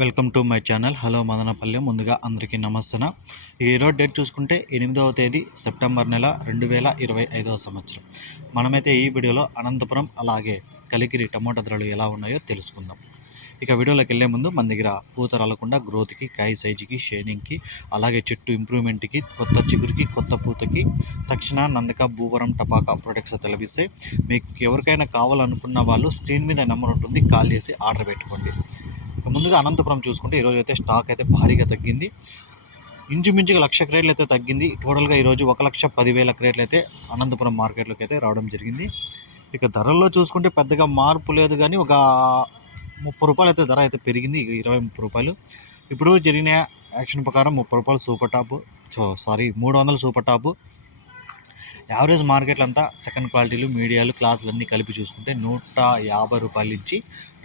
Welcome to my channel. Hello Madanapalle. ముందుగా అందరికీ నమస్తన. ఈరోజు డేట్ చూసుకుంటే ఎనిమిదవ తేదీ సెప్టెంబర్ నెల రెండు వేల ఇరవై ఐదవ సంవత్సరం. మనమైతే ఈ వీడియోలో అనంతపురం అలాగే కలికిరి టమోటా ధరలు ఎలా ఉన్నాయో తెలుసుకుందాం. ఇక వీడియోలోకి వెళ్ళే ముందు మన దగ్గర పూత రాలకుండా గ్రోత్కి కాయ సైజుకి షేనింగ్కి అలాగే చెట్టు ఇంప్రూవ్మెంట్కి కొత్త చిగురికి కొత్త పూతకి తక్షణ నందక భూవరం టపాకా ప్రొడక్ట్స్ అయితే లభిస్తాయి. మీకు ఎవరికైనా కావాలనుకున్న వాళ్ళు స్క్రీన్ మీద నెంబర్ ఉంటుంది. కాల్ చేసి ఆర్డర్ పెట్టుకోండి. ముందుగా అనంతపురం చూసుకుంటే ఈరోజు అయితే స్టాక్ అయితే భారీగా తగ్గింది. ఇంచుమించుగా లక్ష క్రేట్లు అయితే తగ్గింది. టోటల్గా ఈరోజు ఒక లక్ష పదివేల క్రేట్లు అయితే అనంతపురం మార్కెట్లోకి అయితే రావడం జరిగింది. ఇక ధరల్లో చూసుకుంటే పెద్దగా మార్పు లేదు కానీ ఒక ముప్పై రూపాయలు అయితే ధర అయితే పెరిగింది. ఇరవై ముప్పై రూపాయలు. ఇప్పుడు జరిగిన యాక్షన్ ప్రకారం ముప్పై రూపాయలు సూపర్ టాప్. సో సారీ మూడు వందలు సూపర్ టాపు. యావరేజ్ మార్కెట్లు అంతా సెకండ్ క్వాలిటీలు మీడియాలు క్లాసులు అన్నీ కలిపి చూసుకుంటే నూట యాభై రూపాయల నుంచి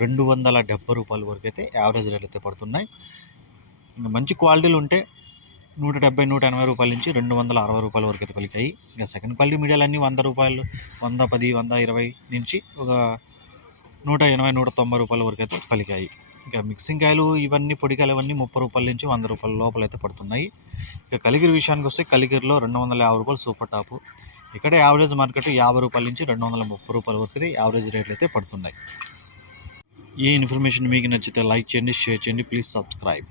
రెండు వందల డెబ్బై రూపాయల వరకు అయితే యావరేజ్ రేట్లు అయితే పడుతున్నాయి. ఇంకా మంచి క్వాలిటీలు ఉంటే నూట డెబ్బై నూట ఎనభై రూపాయల నుంచి రెండు వందల అరవై రూపాయల వరకు అయితే పలికాయి. ఇంకా సెకండ్ క్వాలిటీ మీడియాలు అన్నీ వంద రూపాయలు వంద పది వంద ఇరవై నుంచి ఒక నూట ఎనభై నూట తొంభై రూపాయల వరకు అయితే పలికాయి. ఇంకా మిక్సింగ్ కాయలు ఇవన్నీ పొడికాయలు ఇవన్నీ ముప్పై రూపాయల నుంచి వంద రూపాయల లోపల అయితే పడుతున్నాయి. ఇక కలిగిరి విషయానికి వస్తే కలిగిరిలో రెండు వందల యాభై రూపాయలు సూపర్ టాపు. ఇక్కడ యావరేజ్ మార్కెట్ యాభై రూపాయల నుంచి రెండు వందల ముప్పై రూపాయల వరకు అయితే యావరేజ్ రేట్లు అయితే పడుతున్నాయి. ఈ ఇన్ఫర్మేషన్ మీకు నచ్చితే లైక్ చేయండి షేర్ చేయండి ప్లీజ్ సబ్స్క్రైబ్